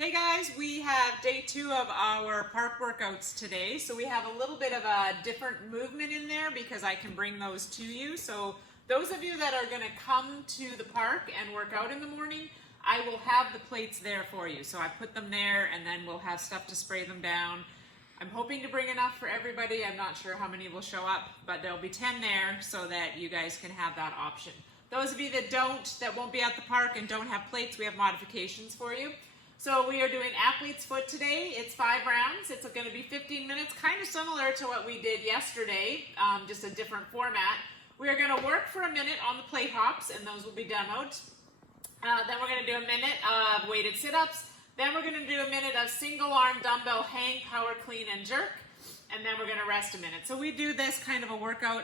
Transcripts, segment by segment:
Hey guys, we have day 2 of our park workouts today. So we have a little bit of a different movement in there because I can bring those to you. So those of you that are going to come to the park and work out in the morning, I will have the plates there for you. So I put them there and then we'll have stuff to spray them down. I'm hoping to bring enough for everybody. I'm not sure how many will show up, but there'll be 10 there so that you guys can have that option. Those of you that won't be at the park and don't have plates, we have modifications for you. So we are doing athlete's foot today. It's 5 rounds. It's going to be 15 minutes, kind of similar to what we did yesterday, just a different format. We are going to work for a minute on the plate hops, and those will be demoed. Then we're going to do a minute of weighted sit-ups. Then we're going to do a minute of single arm dumbbell hang, power clean, and jerk. And then we're going to rest a minute. So we do this kind of a workout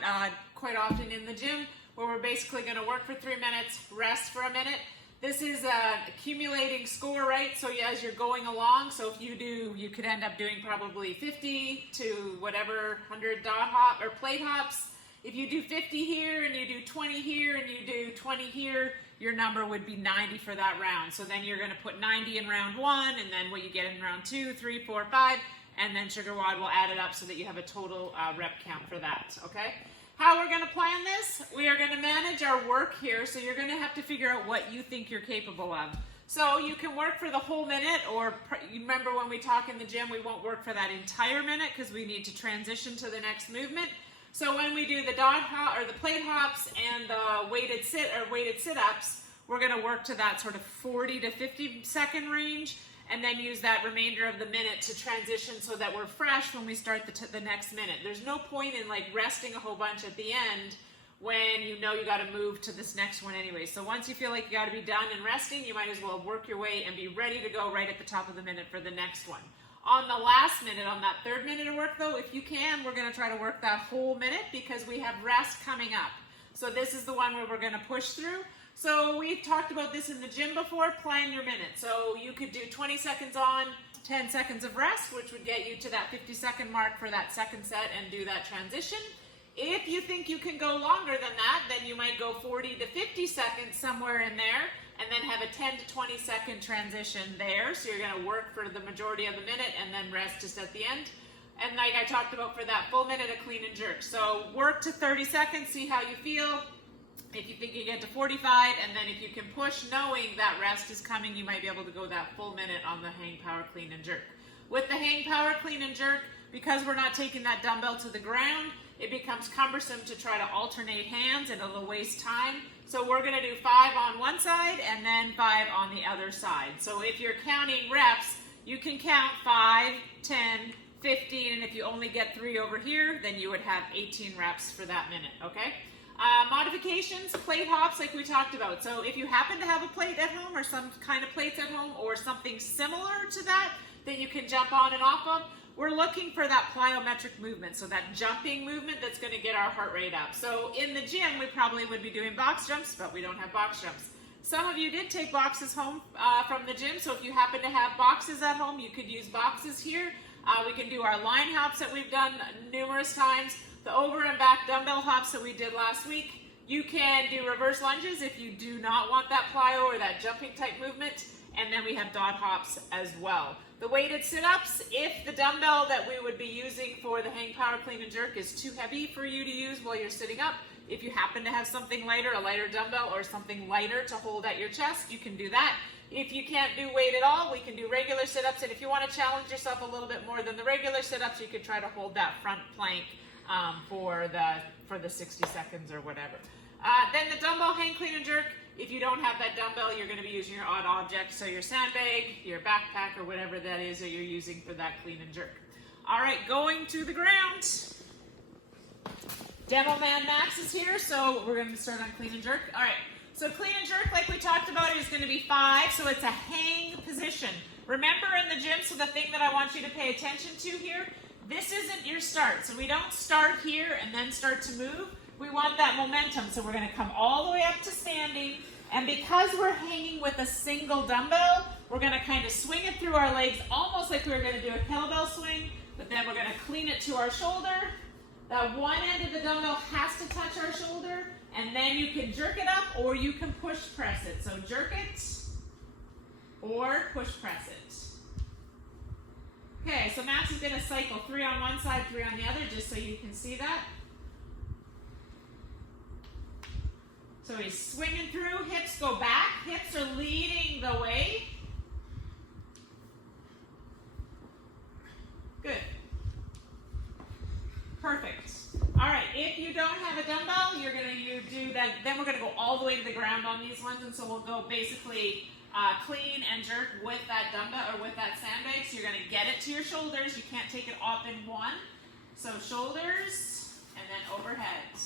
quite often in the gym, where we're basically going to work for 3 minutes, rest for a minute. This is accumulating score, right? So as you're going along, so if you do, you could end up doing probably 50 to whatever 100 dot hop or plate hops. If you do 50 here and you do 20 here and you do 20 here, your number would be 90 for that round. So then you're going to put 90 in round 1, and then what you get in round 2, 3, 4, 5, and then Sugar Wad will add it up so that you have a total rep count for that, okay? How we're going to plan this, we are going to manage our work here, so you're going to have to figure out what you think you're capable of. So you can work for the whole minute, or you remember when we talk in the gym, we won't work for that entire minute because we need to transition to the next movement. So when we do the dot hop or the plate hops and the weighted sit-ups, we're going to work to that sort of 40 to 50 second range, and then use that remainder of the minute to transition so that we're fresh when we start the next minute. There's no point in like resting a whole bunch at the end when you know you got to move to this next one anyway. So once you feel like you got to be done and resting, you might as well work your way and be ready to go right at the top of the minute for the next one. On the last minute, on that 3rd minute of work though, if you can, we're going to try to work that whole minute because we have rest coming up. So this is the one where we're going to push through. So we've talked about this in the gym before, plan your minute. So you could do 20 seconds on, 10 seconds of rest, which would get you to that 50-second mark for that second set and do that transition. If you think you can go longer than that, then you might go 40 to 50 seconds somewhere in there, and then have a 10 to 20 second transition there. So you're going to work for the majority of the minute and then rest just at the end. And like I talked about for that full minute of clean and jerk. So work to 30 seconds, see how you feel. If you think you get to 45, and then if you can push knowing that rest is coming, you might be able to go that full minute on the hang, power, clean, and jerk. With the hang, power, clean, and jerk, because we're not taking that dumbbell to the ground, it becomes cumbersome to try to alternate hands and it'll waste time. So we're going to do 5 on one side and then 5 on the other side. So if you're counting reps, you can count 5, 10, 15, and if you only get 3 over here, then you would have 18 reps for that minute, okay? Modifications, plate hops like we talked about. So if you happen to have a plate at home or some kind of plates at home or something similar to that you can jump on and off of, we're looking for that plyometric movement, so that jumping movement that's going to get our heart rate up. So in the gym, we probably would be doing box jumps, but we don't have box jumps. Some of you did take boxes home from the gym, so if you happen to have boxes at home, you could use boxes here. We can do our line hops that we've done numerous times, the over and back dumbbell hops that we did last week. You can do reverse lunges if you do not want that plyo or that jumping type movement. And then we have dot hops as well. The weighted sit-ups, if the dumbbell that we would be using for the hang, power, clean, and jerk is too heavy for you to use while you're sitting up, if you happen to have something lighter, a lighter dumbbell or something lighter to hold at your chest, you can do that. If you can't do weight at all, we can do regular sit-ups. And if you want to challenge yourself a little bit more than the regular sit-ups, you could try to hold that front plank for the 60 seconds or whatever. Then the dumbbell hang, clean, and jerk. If you don't have that dumbbell, you're going to be using your odd object, so your sandbag, your backpack, or whatever that is that you're using for that clean and jerk. All right, going to the ground. Demo Man Max is here, so we're going to start on clean and jerk. All right, so clean and jerk, like we talked about, is going to be 5, so it's a hang position. Remember in the gym, so the thing that I want you to pay attention to here, this isn't your start. So we don't start here and then start to move. We want that momentum, so we're going to come all the way up to standing, and because we're hanging with a single dumbbell, we're going to kind of swing it through our legs, almost like we were going to do a kettlebell swing, but then we're going to clean it to our shoulder. That one end of the dumbbell has to touch our shoulder, and then you can jerk it up or you can push press it. So jerk it, or push press it. Okay, so Max is going to cycle 3 on one side, 3 on the other, just so you can see that. So he's swinging through, hips go back, hips are leading the way. Good. Perfect. All right, if you don't have a dumbbell, you're going to do that. Then we're going to go all the way to the ground on these ones, and so we'll go basically clean and jerk with that dumbbell or with that sandbag. So you're going to get it to your shoulders. You can't take it up in one. So shoulders and then overhead.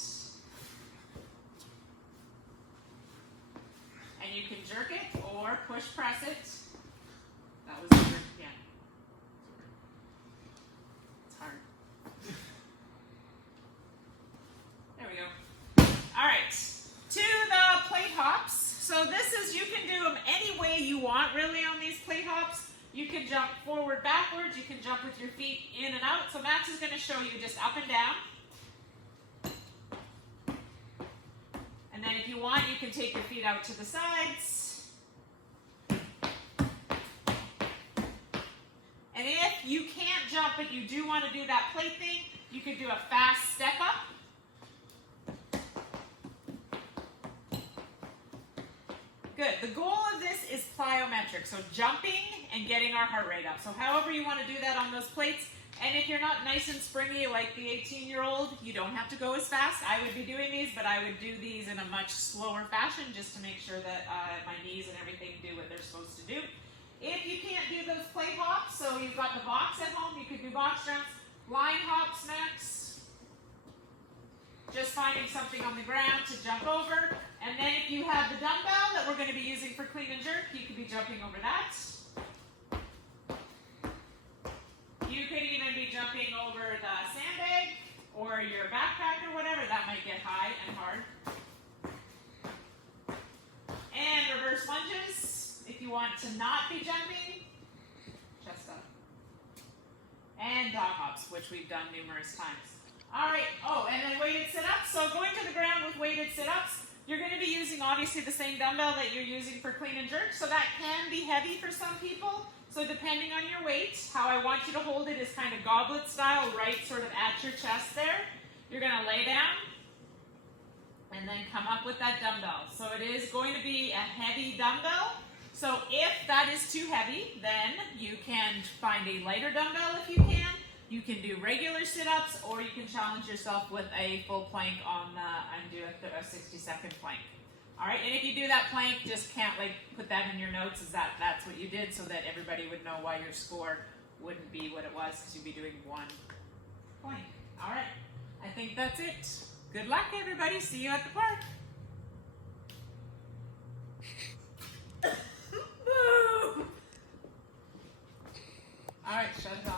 And you can jerk it or push press it. That was the jerk, yeah. It's hard. There we go. All right, to the plate hops. So this is, you can do them any way you want really on these plate hops. You can jump forward, backwards. You can jump with your feet in and out. So Max is going to show you just up and down. And then if you want, you can take your feet out to the sides. And if you can't jump, but you do want to do that plate thing, you could do a fast step up. Good. The goal of this is plyometric, so jumping and getting our heart rate up. So however you want to do that on those plates. And if you're not nice and springy like the 18-year-old, you don't have to go as fast. I would be doing these, but I would do these in a much slower fashion just to make sure that my knees and everything do what they're supposed to do. If you can't do those plate hops, so you've got the box at home, you could do box jumps, line hops, Max. Just finding something on the ground to jump over. And then if you have the dumbbell that we're going to be using for clean and jerk, you could be jumping over that. You could even be jumping over the sandbag or your backpack or whatever. That might get high and hard. And reverse lunges if you want to not be jumping. Chest up. And dog hops, which we've done numerous times. All right. Oh, and then weighted sit-ups. So going to the ground with weighted sit-ups, you're going to be using obviously the same dumbbell that you're using for clean and jerk. So that can be heavy for some people. So depending on your weight, how I want you to hold it is kind of goblet style, right sort of at your chest there. You're going to lay down and then come up with that dumbbell. So it is going to be a heavy dumbbell. So if that is too heavy, then you can find a lighter dumbbell if you can. You can do regular sit-ups, or you can challenge yourself with a full plank on and do a 60-second plank. All right, and if you do that plank, just can't put that in your notes as that's what you did, so that everybody would know why your score wouldn't be what it was, because you'd be doing one plank. All right, I think that's it. Good luck, everybody. See you at the park. All right, shut it off.